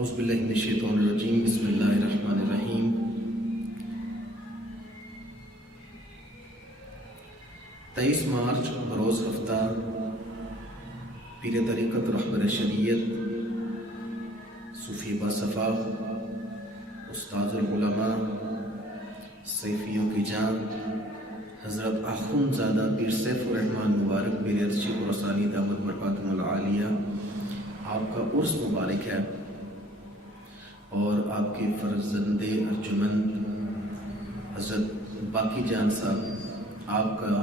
اعوذ باللہ من الشیطان الرجیم بسم اللہ الرحمن الرحیم۔ 23 مارچ بروز ہفتہ پیر طریقت رہبر شریعت صوفی باصفا استاد العلماء سیفیوں کی جان حضرت اخوندزادہ پیر سیف الرحمن مبارک پیر ارشی خراسانی دامت برکاتہ العالیہ آپ کا عرس مبارک ہے، اور آپ کے فرزند ارجمند حضرت باقی جان صاحب آپ کا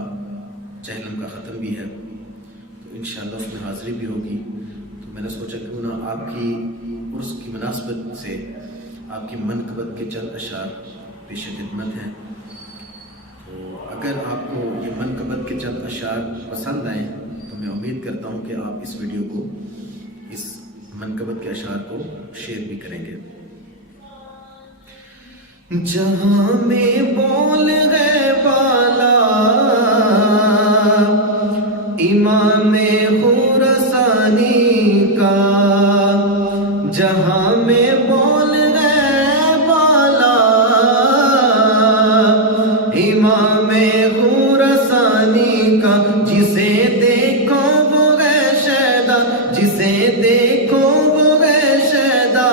چہلم کا ختم بھی ہے، تو انشاءاللہ اس میں حاضری بھی ہوگی۔ تو میں نے سوچا کیوں نہ آپ کی عرس کی مناسبت سے آپ کی منقبت کے چند اشعار پیش خدمت ہیں۔ تو اگر آپ کو یہ منقبت کے چند اشعار پسند آئیں تو میں امید کرتا ہوں کہ آپ اس ویڈیو کو، اس منقبت کے اشعار کو شیئر بھی کریں گے۔ جہاں میں بول گئے بالا امام خراسانی کا، جہاں میں بول گئے بالا امام خراسانی کا، جسے دیکھو وہ گئے شیدا، جسے دیکھو وہ گئے شیدا،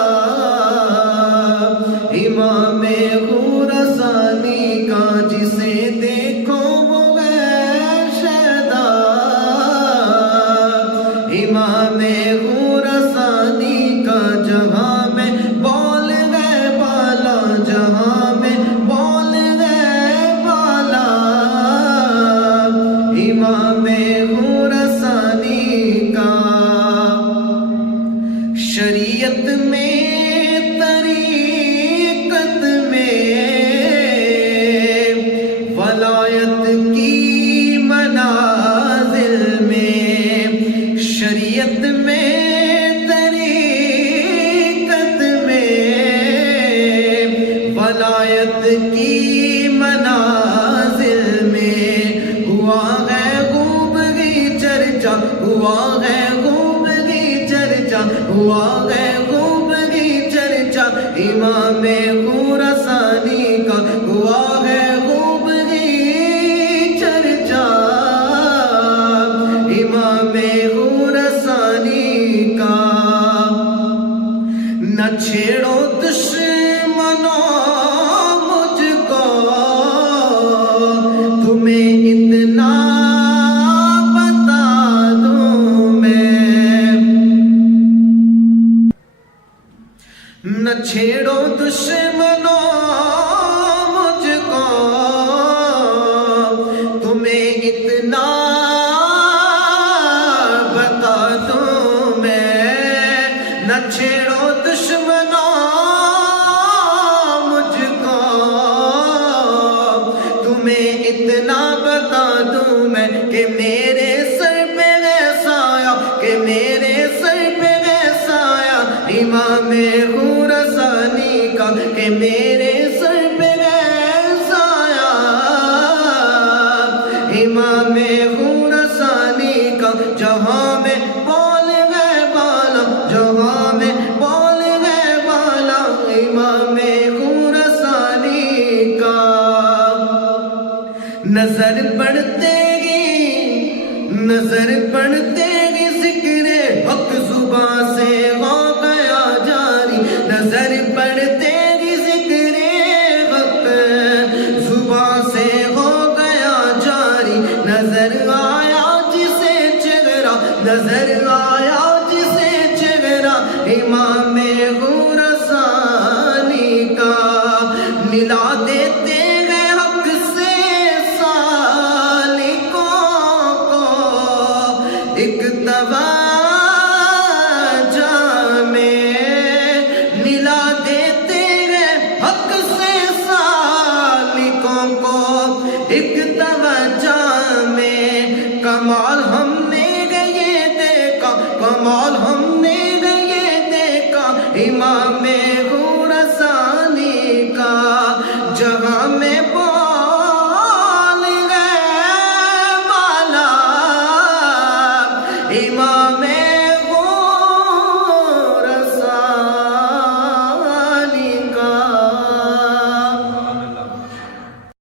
امام خراسانی کا جسے دیکھو وہ گئے شیدا، امام خراسانی کا جہاں میں بول گئے بالا، جہاں میں بول گئے بالا امام خراسانی کا۔ شریعت میں ولایت کی منازل میں، شریعت میں طریقت میں ولایت کی منازل میں، ہوا ہے خوبگی چرچا، ہوا ہے خوبگی چرچا، ہوا ہے خوبگی چرچا، امام خراسانی کا ہوا ہے امام خراسانی کا۔ نہ چھیڑو دشمنوں مجھ کو، تمہیں اتنا بتا دوں میں، نہ چھیڑو دشمنوں مجھ کو، تمہیں اتنا نہ چھیڑو دشمنوں مجھ کو، تمہیں اتنا بتا دوں میں کہ میرے سر پہ ہے سایہ، کہ میرے سر پہ ہے سایہ امام خراسانی کا، کہ میرے